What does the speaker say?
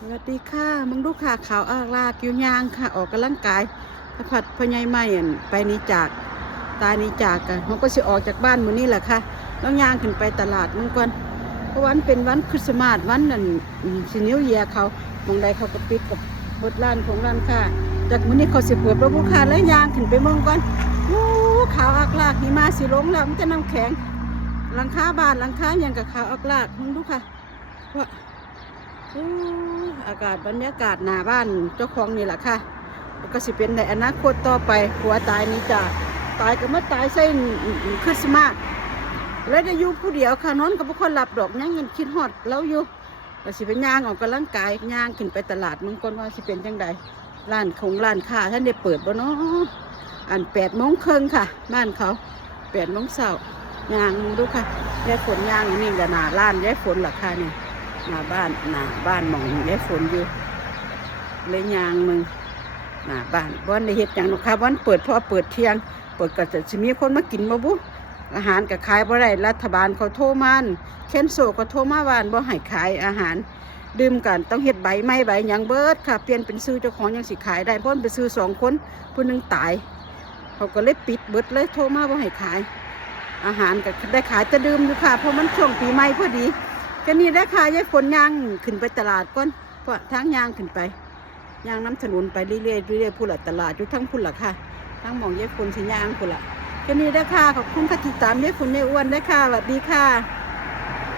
สวัสดีค่ะมึงดูค่ะขาวอาลากอยู่ยางค่ะออกกำลังกายถ้าผัดพญายไม่ไปนี้จากตายนี้จากกันมันก็สิออกจากบ้านมื้อนี้แหละค่ะแล้วยางขึ้นไปตลาดมึงก่อนเพราะวันเป็นวันคริสต์มาสวันนั่นสินิวเยียร์เขามองใดเขาก็ปิดกับเปิดร้านของร้านค่ะจากมื้อนี้เขาสิเปิดแล้วลูกค้าแล้วยางขึ้นไปเมืองก่อนโอ้ขาวอากลากหิมะสิลงแล้วมันจะน้ำแข็งหลังคาบ้านหลังคาอย่างกับขาวอากลากมึงดูค่ะว่า อากาศบรรยากาศหน้าบ้านเจ้าของนี่แหละค่ะแล้วก็สิเป็นในอนาคตต่อไปผัวตายนี้จะตายก็มาตายใส่คริสต์มาสแล้วได้อยู่ผู้เดียวค่ะนอนก็บ่ค่อยหลับดอกยังเงินคิดฮอดแล้วอยู่ก็สิเป็นย่างออกกำลังกายย่างขึ้นไปตลาดมึงก่อนว่าสิเป็นจังใดร้านค้าท่านได้เปิดบ่เนาะอัน8:30ค่ะบ้านเขา8:00นย่างมึงดูค่ะยายฝนย่างนี่แหละหน้าร้านยายฝนราคานี่หน้าบ้านหมองยายฝนอยู่เลยยางมึงหน้าบ้านวันในเฮ็ดอย่างนกค่ะวันเปิดพอเปิดเที่ยงเปิดก็จะมีคนมากินบ่บุอาหารก็ขายบ่ได้รัฐบาลเขาโทรมาเค้นโซก็โทรมาว่าบ่ให้ขายอาหารดื่มกันต้องเฮ็ดใบไม้ใบหยังเบิดค่ะเปลี่ยนเป็นซื้อเจ้าของยังสิขายได้เพราะมันไปซื้อ2 คนผู้นึงตายเขาก็เลยปิดเบิดเลยโทรมาบ่ให้ขายอาหารก็ได้ขายแต่ดื่มอยู่ค่ะเพราะมันช่วงปีใหม่พอดีก็นี่ได้ค่ะยายฝนย่างขึ้นไปตลาดก่อนเพราะทางย่างขึ้นไปย่างน้ำถนนไปเรื่อยๆพูดละตลาดอยู่ทั้งพูดละค่ะทั้งหมองยายฝนสิย่างพูดละก็นี่ได้ค่ะขอบคุณค่ะติดตามยายฝนยายอ้วนได้ค่ะสวัสดีค่ะ